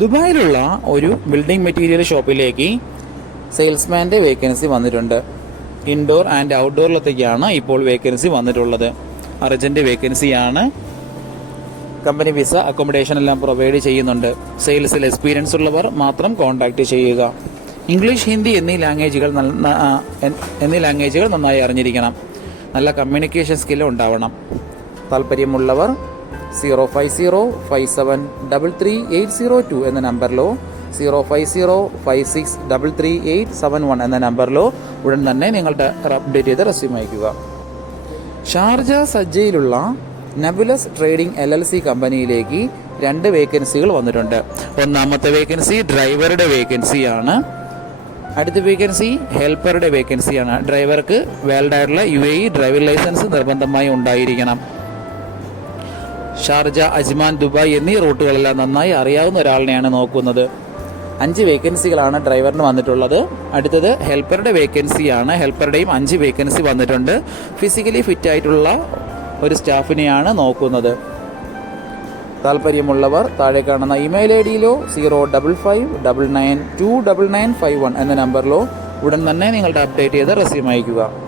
ദുബായിലുള്ള ഒരു building material ഷോപ്പിലേക്ക് സെയിൽസ്മാന്റെ വേക്കൻസി വന്നിട്ടുണ്ട്. ഇൻഡോർ ആൻഡ് ഔട്ട്ഡോറിലത്തേക്കാണ് ഇപ്പോൾ വേക്കൻസി വന്നിട്ടുള്ളത്. അർജന്റ് വേക്കൻസിയാണ് കമ്പനി വിസ അക്കോമഡേഷൻ എല്ലാം പ്രൊവൈഡ് ചെയ്യുന്നുണ്ട്. സെയിൽസിൽ എക്സ്പീരിയൻസ് ഉള്ളവർ മാത്രം കോൺടാക്ട് ചെയ്യുക. ഇംഗ്ലീഷ് ഹിന്ദി എന്നീ ലാംഗ്വേജുകൾ എന്നീ ലാംഗ്വേജുകൾ നന്നായി അറിഞ്ഞിരിക്കണം. നല്ല കമ്മ്യൂണിക്കേഷൻ സ്കില്ല് ഉണ്ടാവണം. താല്പര്യമുള്ളവർ zero five zero five seven double three eight zero two എന്ന നമ്പറിലോ zero five zero five six double three eight seven one എന്ന നമ്പറിലോ ഉടൻ തന്നെ നിങ്ങളുടെ അപ്ഡേറ്റ് ചെയ്ത് റെസ്യൂം അയക്കുക Sharjah സജ്ജയിലുള്ള Nabulus trading L L C കമ്പനിയിലേക്ക് രണ്ട് വേക്കൻസികൾ വന്നിട്ടുണ്ട്. ഒന്നാമത്തെ വേക്കൻസി ഡ്രൈവറുടെ വേക്കൻസിയാണ്. അടുത്ത വേക്കൻസി ഹെൽപ്പറുടെ വേക്കൻസിയാണ്. ഡ്രൈവർക്ക് വേൾഡായിട്ടുള്ള U A E driving licence നിർബന്ധമായി ഉണ്ടായിരിക്കണം. ഷാർജ അജ്മാൻ ദുബായ് എന്നീ റൂട്ടുകളെല്ലാം നന്നായി അറിയാവുന്ന ഒരാളിനെയാണ് നോക്കുന്നത്. അഞ്ച് വേക്കൻസികളാണ് ഡ്രൈവറിന് വന്നിട്ടുള്ളത്. അടുത്തത് ഹെൽപ്പറുടെ വേക്കൻസിയാണ്. ഹെൽപ്പറുടെയും അഞ്ച് വേക്കൻസി വന്നിട്ടുണ്ട്. ഫിസിക്കലി ഫിറ്റ് ആയിട്ടുള്ള ഒരു സ്റ്റാഫിനെയാണ് നോക്കുന്നത്. താല്പര്യമുള്ളവർ താഴെ കാണുന്ന email I ഡിയിലോ zero double five double nine two double nine five one എന്ന നമ്പറിലോ ഉടൻ തന്നെ നിങ്ങളുടെ അപ്ഡേറ്റ് ചെയ്ത് റെസ്യൂം അയക്കുക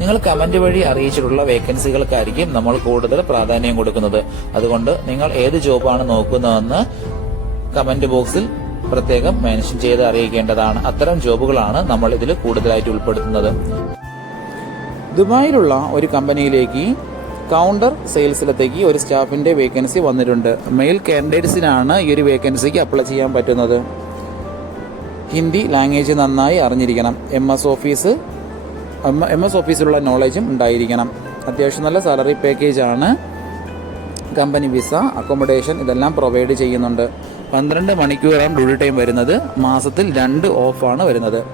നിങ്ങൾ കമന്റ് വഴി അറിയിച്ചിട്ടുള്ള വേക്കൻസികൾക്കായിരിക്കും നമ്മൾ കൂടുതൽ പ്രാധാന്യം കൊടുക്കുന്നത്. അതുകൊണ്ട് നിങ്ങൾ ഏത് ജോബാണ് നോക്കുന്നതെന്ന് കമന്റ് ബോക്സിൽ പ്രത്യേകം മെൻഷൻ ചെയ്ത് അറിയിക്കേണ്ടതാണ്. അത്തരം ജോബുകളാണ് നമ്മൾ ഇതിൽ കൂടുതലായിട്ട് ഉൾപ്പെടുത്തുന്നത്. ദുബായിലുള്ള ഒരു കമ്പനിയിലേക്ക് കൗണ്ടർ സെയിൽസിലത്തേക്ക് ഒരു സ്റ്റാഫിന്റെ വേക്കൻസി വന്നിട്ടുണ്ട്. മെയിൽ കാൻഡിഡേറ്റ്സിനാണ് ഈ ഒരു വേക്കൻസിക്ക് അപ്ലൈ ചെയ്യാൻ പറ്റുന്നത്. ഹിന്ദി ലാംഗ്വേജ് നന്നായി അറിഞ്ഞിരിക്കണം. M S office M S ഓഫീസിലുള്ള നോളജും ഉണ്ടായിരിക്കണം. അത്യാവശ്യം നല്ല സാലറി പാക്കേജ് ആണ്. കമ്പനി വിസ അക്കോമഡേഷൻ ഇതെല്ലാം പ്രൊവൈഡ് ചെയ്യുന്നുണ്ട്. പന്ത്രണ്ട് മണിക്കൂറാണ് ഡ്യൂട്ടി ടൈം വരുന്നത്. മാസത്തിൽ രണ്ട് ഓഫാണ് വരുന്നത്.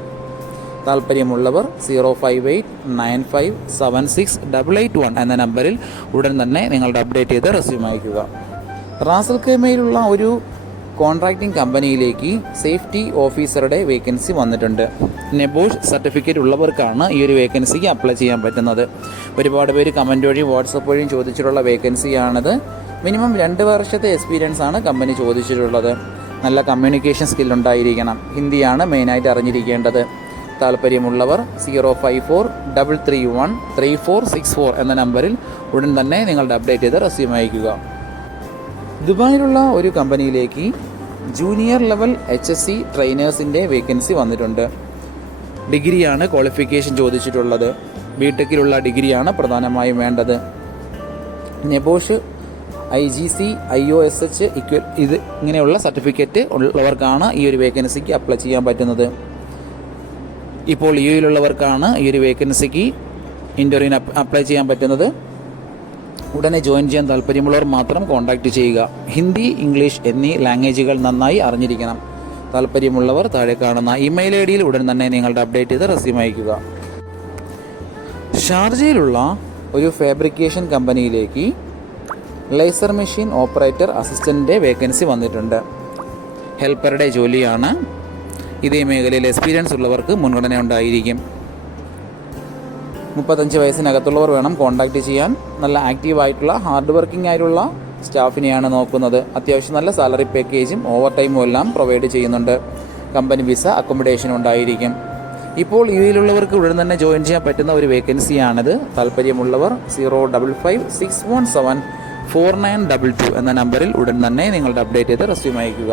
താല്പര്യമുള്ളവർ zero five eight nine five seven six double eight one എന്ന നമ്പറിൽ ഉടൻ തന്നെ നിങ്ങളുടെ അപ്ഡേറ്റ് ചെയ്ത് റെസ്യൂം അയക്കുക റാസൽ കേമയിലുള്ള ഒരു കോൺട്രാക്ടിംഗ് കമ്പനിയിലേക്ക് സേഫ്റ്റി ഓഫീസറുടെ വേക്കൻസി വന്നിട്ടുണ്ട്. നെബോഷ് സർട്ടിഫിക്കറ്റ് ഉള്ളവർക്കാണ് ഈ ഒരു വേക്കൻസിക്ക് അപ്ലൈ ചെയ്യാൻ പറ്റുന്നത്. ഒരുപാട് പേര് കമന്റ് വഴി വാട്സപ്പ് വഴിയും ചോദിച്ചിട്ടുള്ള വേക്കൻസിയാണിത്. മിനിമം രണ്ട് വർഷത്തെ എക്സ്പീരിയൻസ് ആണ് കമ്പനി ചോദിച്ചിട്ടുള്ളത്. നല്ല കമ്മ്യൂണിക്കേഷൻ സ്കിൽ ഉണ്ടായിരിക്കണം. ഹിന്ദിയാണ് മെയിനായിട്ട് അറിഞ്ഞിരിക്കേണ്ടത്. താല്പര്യമുള്ളവർ zero five four double three one three four six four എന്ന നമ്പറിൽ ഉടൻ തന്നെ നിങ്ങളുടെ അപ്ഡേറ്റ് ചെയ്ത് റെസ്യൂം അയക്കുക ദുബായിലുള്ള ഒരു കമ്പനിയിലേക്ക് junior level H S C ട്രെയിനേഴ്സിന്റെ vacancy വന്നിട്ടുണ്ട്. ഡിഗ്രിയാണ് ക്വാളിഫിക്കേഷൻ ചോദിച്ചിട്ടുള്ളത്. ബിടെക്കിലുള്ള ഡിഗ്രിയാണ് പ്രധാനമായും വേണ്ടത്. NEBOSH I G C I O S H equal ഇത് ഇങ്ങനെയുള്ള സർട്ടിഫിക്കറ്റ് ഉള്ളവർക്കാണ് ഈ ഒരു വേക്കൻസിക്ക് അപ്ലൈ ചെയ്യാൻ പറ്റുന്നത്. ഇപ്പോൾ യു യിലുള്ളവർക്കാണ് ഈ ഒരു വേക്കൻസിക്ക് ഇന്റർവ്യൂവിന് അപ്ലൈ ചെയ്യാൻ പറ്റുന്നത്. ഉടനെ ജോയിൻ ചെയ്യാൻ താല്പര്യമുള്ളവർ മാത്രം കോൺടാക്റ്റ് ചെയ്യുക. ഹിന്ദി ഇംഗ്ലീഷ് എന്നീ ലാംഗ്വേജുകൾ നന്നായി അറിഞ്ഞിരിക്കണം. താല്പര്യമുള്ളവർ താഴെ കാണുന്ന ഇമെയിൽ ഐ ഡിയിൽ ഉടൻ തന്നെ നിങ്ങളുടെ അപ്ഡേറ്റ് ചെയ്ത് റെസ്യൂം അയക്കുക ഷാർജയിലുള്ള ഒരു ഫാബ്രിക്കേഷൻ കമ്പനിയിലേക്ക് ലേസർ മെഷീൻ ഓപ്പറേറ്റർ അസിസ്റ്റന്റിന്റെ വേക്കൻസി വന്നിട്ടുണ്ട്. ഹെൽപ്പറുടെ ജോലിയാണ്. ഇതേ മേഖലയിൽ എക്സ്പീരിയൻസ് ഉള്ളവർക്ക് മുൻഗണന ഉണ്ടായിരിക്കും. മുപ്പത്തഞ്ച് വയസ്സിനകത്തുള്ളവർ വേണം കോൺടാക്റ്റ് ചെയ്യാൻ. നല്ല ആക്റ്റീവ് ആയിട്ടുള്ള ഹാർഡ് വർക്കിംഗ് ആയിട്ടുള്ള സ്റ്റാഫിനെയാണ് നോക്കുന്നത്. അത്യാവശ്യം നല്ല സാലറി പാക്കേജും ഓവർ ടൈമും എല്ലാം പ്രൊവൈഡ് ചെയ്യുന്നുണ്ട്. കമ്പനി വിസ അക്കോമഡേഷൻ ഉണ്ടായിരിക്കും. ഇപ്പോൾ ഇതിലുള്ളവർക്ക് ഉടൻ തന്നെ ജോയിൻ ചെയ്യാൻ പറ്റുന്ന ഒരു വേക്കൻസിയാണിത് താല്പര്യമുള്ളവർ zero double five six one seven four nine double two എന്ന നമ്പറിൽ ഉടൻ തന്നെ നിങ്ങളുടെ അപ്ഡേറ്റ് ചെയ്ത് റെസ്യൂം അയക്കുക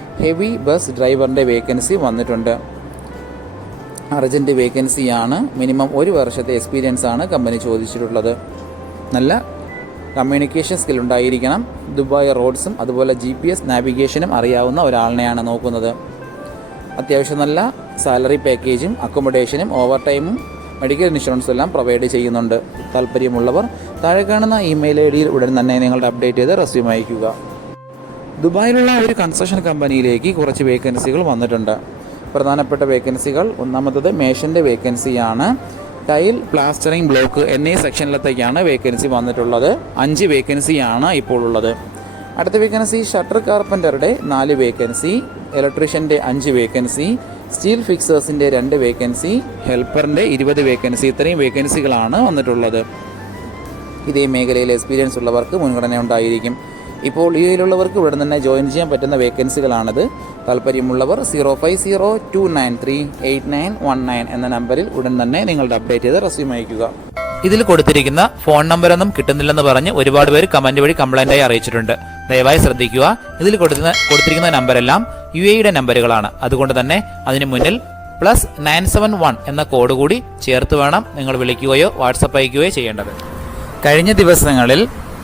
ഹെവി ബസ് ഡ്രൈവറിന്റെ വേക്കൻസി വന്നിട്ടുണ്ട്. അർജന്റ് വേക്കൻസിയാണ് മിനിമം ഒരു വർഷത്തെ എക്സ്പീരിയൻസ് ആണ് കമ്പനി ചോദിച്ചിട്ടുള്ളത്. നല്ല കമ്മ്യൂണിക്കേഷൻ സ്കിൽ ഉണ്ടായിരിക്കണം. ദുബായ് റോഡ്സും അതുപോലെ ജി പി എസ് നാവിഗേഷനും അറിയാവുന്ന ഒരാളിനെയാണ് നോക്കുന്നത്. അത്യാവശ്യം നല്ല സാലറി പാക്കേജും അക്കോമഡേഷനും ഓവർ ടൈമും മെഡിക്കൽ ഇൻഷുറൻസും എല്ലാം പ്രൊവൈഡ് ചെയ്യുന്നുണ്ട്. താല്പര്യമുള്ളവർ താഴെ കാണുന്ന ഇമെയിൽ ഐ ഡിയിൽ ഉടൻ തന്നെ നിങ്ങളുടെ അപ്ഡേറ്റ് ചെയ്ത് റെസ്യൂം അയക്കുക ദുബായിലുള്ള ഒരു കൺസ്ട്രക്ഷൻ കമ്പനിയിലേക്ക് കുറച്ച് വേക്കൻസികൾ വന്നിട്ടുണ്ട്. പ്രധാനപ്പെട്ട വേക്കൻസികൾ ഒന്നാമത്തത് മേഷന്റെ വേക്കൻസിയാണ് ടൈൽ പ്ലാസ്റ്ററിംഗ് ബ്ലോക്ക് എന്നീ സെക്ഷനിലത്തേക്കാണ് വേക്കൻസി വന്നിട്ടുള്ളത്. അഞ്ച് വേക്കൻസിയാണ് ഇപ്പോൾ ഉള്ളത് അടുത്ത വേക്കൻസി ഷട്ടർ കാർപ്പന്ററുടെ നാല് വേക്കൻസി ഇലക്ട്രീഷ്യന്റെ അഞ്ച് വേക്കൻസി സ്റ്റീൽ ഫിക്സേഴ്സിന്റെ രണ്ട് വേക്കൻസി ഹെൽപ്പറിന്റെ ഇരുപത് വേക്കൻസി ഇത്രയും വേക്കൻസികളാണ് വന്നിട്ടുള്ളത്. ഇതേ മേഖലയിൽ എക്സ്പീരിയൻസ് ഉള്ളവർക്ക് മുൻഗണന ഉണ്ടായിരിക്കും ഇപ്പോൾ ഇതിലുള്ളവർക്ക് ഇവിടെ തന്നെ ജോയിൻ ചെയ്യാൻ പറ്റുന്ന വേക്കൻസികളാണിത് താല്പര്യമുള്ളവർ zero five zero two nine three eight nine one nine എന്ന നമ്പറിൽ ഉടൻ തന്നെ നിങ്ങളുടെ അപ്ഡേറ്റ് ചെയ്ത് റെസ്യൂം അയക്കുക ഇതിൽ കൊടുത്തിരിക്കുന്ന ഫോൺ നമ്പറൊന്നും കിട്ടുന്നില്ലെന്ന് പറഞ്ഞ് ഒരുപാട് പേര് കമന്റ് വഴി കംപ്ലൈന്റ് ആയി അറിയിച്ചിട്ടുണ്ട്. ദയവായി ശ്രദ്ധിക്കുക. ഇതിൽ കൊടുക്കുന്ന കൊടുത്തിരിക്കുന്ന നമ്പരെല്ലാം യു എയുടെ നമ്പറുകളാണ്. അതുകൊണ്ട് തന്നെ അതിന് മുന്നിൽ പ്ലസ് നയൻ സെവൻ വൺ എന്ന കോഡ് കൂടി ചേർത്ത് വേണം നിങ്ങൾ വിളിക്കുകയോ വാട്സപ്പ് അയക്കുകയോ ചെയ്യേണ്ടത്. കഴിഞ്ഞ ദിവസങ്ങളിൽ